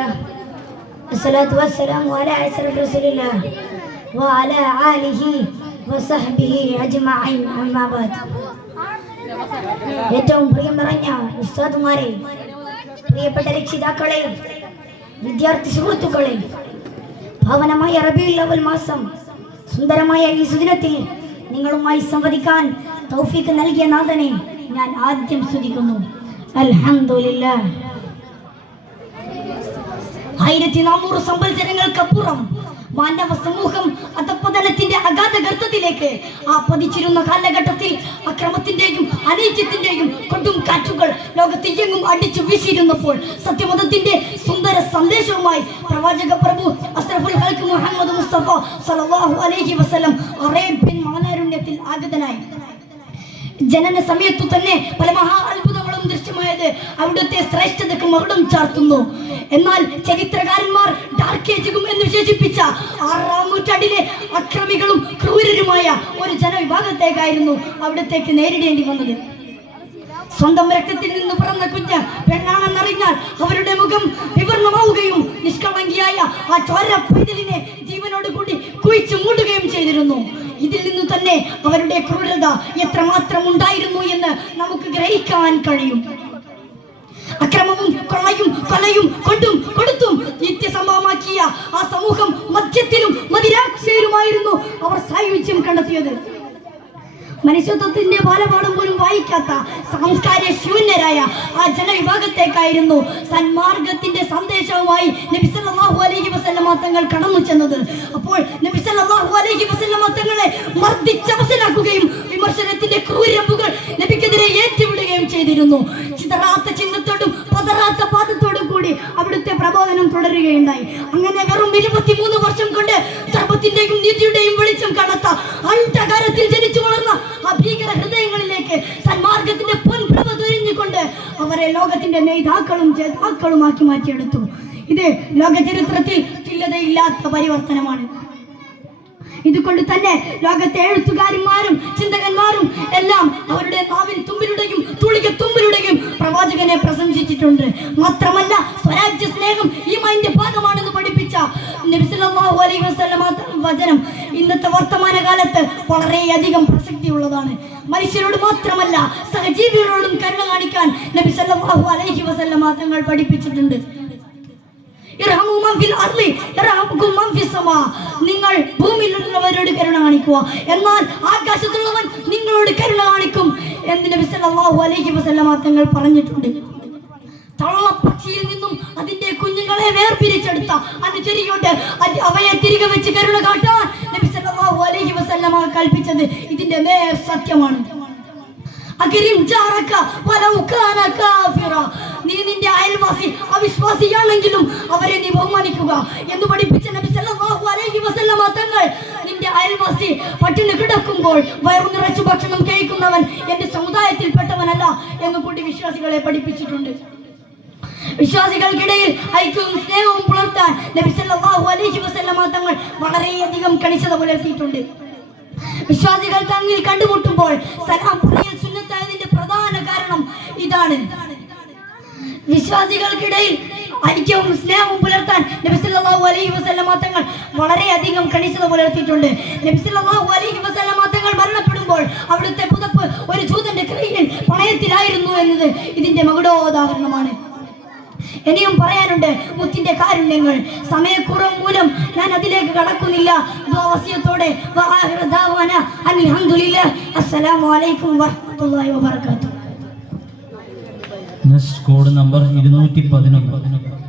الله الصلاة والسلام على أشرف رسول الله وعلى آله وصحبه أجمعين أما بعد. ഏറ്റവും പ്രിയം നിറഞ്ഞ ഉസ്താദുമാരെ, പ്രിയപ്പെട്ട രക്ഷിതാക്കളെ, വിദ്യാർത്ഥി സുഹൃത്തുക്കളെ, പാവനമായ റബീഉൽ അവ്വൽ മാസം സുന്ദരമായ ഈ സുദിനത്തിൽ നിങ്ങളുമായി സംവദിക്കാൻ തൗഫീഖ് നൽകിയ നാഥനെ ഞാൻ ആദ്യം സ്തുതിക്കുന്നു. അൽഹംദുലില്ലാഹ്. 1400 സംവത്സരങ്ങൾക്കപ്പുറം മാനവ സമൂഹം അധപ്പതനത്തിന്റെ അഗാധ ഗർത്തത്തിലേക്ക് പതിച്ചിരുന്ന കാലഘട്ടത്തിൽ അക്രമത്തിന്റെയും അനൈക്യത്തിന്റെയും കൊടും കാറ്റുകൾ ലോകത്തെങ്ങും അടിച്ചു വീശിയിരുന്നപ്പോൾ സത്യമതത്തിന്റെ സുന്ദര സന്ദേശവുമായി പ്രവാചക പ്രഭു അഷ്റഫുൽ ഖൽഖ് മുഹമ്മദ് മുസ്തഫ സല്ലല്ലാഹു അലൈഹി വസല്ലം അറേബ്യൻ മാനരുണ്യത്തിൽ ആഗതനായി. ജനന സമയത്തു തന്നെ പല മഹാ അത്ഭുതങ്ങളും ദൃശ്യമായത് അവിടുത്തെ ശ്രേഷ്ഠതയ്ക്ക് മകുടം ചാർത്തുന്നു. എന്നാൽ ചരിത്രകാരന്മാർ ഡാർക്ക് ഏജും എന്ന് വിശേഷിപ്പിച്ച 6-ാം നൂറ്റാണ്ടിലെ അക്രമികളും ക്രൂരരുമായ ഒരു ജനവിഭാഗത്തേക്കായിരുന്നു അവിടത്തേക്ക് നേരിടേണ്ടി വന്നത്. സ്വന്തം രക്തത്തിൽ നിന്ന് പിറന്ന കുഞ്ഞ് പെണ്ണാണെന്നറിഞ്ഞാൽ അവരുടെ മുഖം വിവരണമാവുകയും നിഷ്കളങ്കിയായ ആ ചോര പൈതലിനെ ജീവനോട് കൂടി കുഴിച്ചു മൂടുകയും ചെയ്തിരുന്നു. ഇതിൽ നിന്ന് തന്നെ അവരുടെ ക്രൂരത എത്രമാത്രം ഉണ്ടായിരുന്നു എന്ന് നമുക്ക് ഗ്രഹിക്കാൻ കഴിയും. അക്രമവും കൊലയും കൊണ്ടും കൊടുത്തും നിത്യസംഭവമാക്കിയ ആ സമൂഹം മദ്യത്തിലും മദിരാക്ഷയിലുമായിരുന്നു അവർ സായുജ്യം കണ്ടെത്തിയത്. മനുഷ്യത്വത്തിന്റെ ബാലപാഠം പോലും വായിക്കാത്ത സാംസ്കാരിക ശൂന്യരായ ആ ജനവിഭാഗത്തേക്കായിരുന്നു സന്മാർഗത്തിന്റെ സന്ദേശവുമായി നബി സല്ലല്ലാഹു അലൈഹി വസല്ലമ തങ്ങൾ കടന്നു ചെന്നത്. അപ്പോൾ നബി സല്ലല്ലാഹു അലൈഹി വസല്ലമ തങ്ങളെ മർദ്ദിച്ചവസരാക്കുകയും വിമർശനത്തിന്റെ ക്രൂരമ്പുകൾ നബിക്കെതിരെ ഏറ്റുവിടുകയും ചെയ്തിരുന്നു. ചിതറാത്ത ചിഹ്നത്തോടും പതറാത്ത പാദത്തോടും കൂടി അവിടുത്തെ പ്രബോധനം തുടരുകയുണ്ടായി. അങ്ങനെ വെറും 23 വർഷം കൊണ്ട് ധർമ്മത്തിന്റെയും നീതിയുടെയും വെളിച്ചം കാണാത്ത അന്ധകാരത്തിൽ ജനിച്ചു വളർന്ന ആ ഭീകര ഹൃദയങ്ങളിലേക്ക് സന്മാർഗത്തിന്റെ പൊൻപ്രഭ തൊരിഞ്ഞുകൊണ്ട് അവരെ ലോകത്തിന്റെ നേതാക്കളും ജേതാക്കളുമാക്കി മാറ്റിയെടുത്തു. ഇത് ലോക ചരിത്രത്തിൽ തുല്യതയില്ലാത്ത പരിവർത്തനമാണ്. ഇതുകൊണ്ട് തന്നെ ലോകത്തെ എഴുത്തുകാരന്മാരും ചിന്തകന്മാരും എല്ലാം അവരുടെ നാവിൻ തുമ്പിലുടെയും തൂളിക തുമ്പിലുടെയും പ്രവാചകനെ പ്രശംസിച്ചിട്ടുണ്ട്. മാത്രമല്ല സ്വരാജ്യ സ്നേഹം ഈമാനിന്റെ ഭാഗമാണെന്ന് പഠിപ്പിച്ച നബി സല്ലല്ലാഹു അലൈഹി വസല്ലമ വചനം ഇന്നത്തെ വർത്തമാന കാലത്ത് വളരെയധികം പ്രസക്തിയുള്ളതാണ്. മനുഷ്യരോട് മാത്രമല്ല സഹജീവികളോടും കരുണ കാണിക്കാൻ നബി സല്ലല്ലാഹു അലൈഹി വസല്ലമ തങ്ങൾ പഠിപ്പിച്ചിട്ടുണ്ട്. നിങ്ങൾ ഭൂമിയിലുള്ളവരോട് കരുണ കാണിക്കുക, എന്നാൽ ആകാശത്തുള്ളവൻ നിങ്ങളോട് കരുണ കാണിക്കും എന്ന് നബി സല്ലല്ലാഹു അലൈഹി വസല്ലമ തങ്ങൾ പറഞ്ഞിട്ടുണ്ട്. തള്ളപ്പക്ഷിയിൽ നിന്നും അതിന്റെ കുഞ്ഞുങ്ങളെ വേർപിരിച്ചെടുത്ത അനുചരിയോട് അവയെ തിരികെ വെച്ച് കരുണ കാട്ടാൻ നബി സല്ലല്ലാഹു അലൈഹി വസല്ലമ കൽപ്പിച്ചത് ഇതിന്റെ നേർ സത്യമാണ്. നീ നിന്റെ അയൽവാസി അവിശ്വാസിയാണെങ്കിലും അവരെ നീ ബഹുമാനിക്കുക എന്ന് പഠിപ്പിച്ച നബി സല്ലല്ലാഹു അലൈഹി വസല്ലമ തങ്ങൾ നിന്റെ അയൽവാസി പട്ടിണി കിടക്കുമ്പോൾ വയറു നിറച്ചു ഭക്ഷണം കഴിക്കുന്നവൻ എന്റെ സമുദായത്തിൽപ്പെട്ടവനല്ല എന്ന് കൂടി വിശ്വാസികളെ പഠിപ്പിച്ചിട്ടുണ്ട്. വിശ്വാസികൾക്കിടയിൽ ഐക്യവും സ്നേഹവും പുലർത്താൻ നബി സല്ലല്ലാഹു അലൈഹി വസല്ലമ തങ്ങൾ വളരെയധികം കണിശത പുലർത്തിയിട്ടുണ്ട്. വിശ്വാസികൾ തമ്മിൽ കണ്ടുമുട്ടുമ്പോൾ സലാം പറയൽ സുന്നത്തായതിന്റെ പ്രധാന കാരണം ഇതാണ്. വിശ്വാസികൾക്കിടയിൽ ഐക്യവും സ്നേഹവും പുലർത്താൻ നബി സല്ലല്ലാഹു അലൈഹി വസല്ലമ തങ്ങൾ വളരെയധികം കണിശത പുലർത്തിയിട്ടുണ്ട്. നബി സല്ലല്ലാഹു അലൈഹി വസല്ലമ തങ്ങൾ മരണപ്പെടുമ്പോൾ അവിടുത്തെ പുതപ്പ് ഒരു ജൂതന്റെ കയ്യിൽ പണയത്തിലായിരുന്നു എന്നത് ഇതിന്റെ മകുടോദാഹരണമാണ്. ഇനിയും പറയാനുണ്ട് മുത്തിന്റെ കാരുണ്യങ്ങൾ. സമയക്കുറവ് മൂലം ഞാൻ അതിലേക്ക് കടക്കുന്നില്ല. വസിയത്തോടെ അൽഹംദുലില്ലാഹ്. അസ്സലാമു അലൈക്കും വറഹ്മത്തുള്ളാഹി വബറകാതുഹു. Code number 211.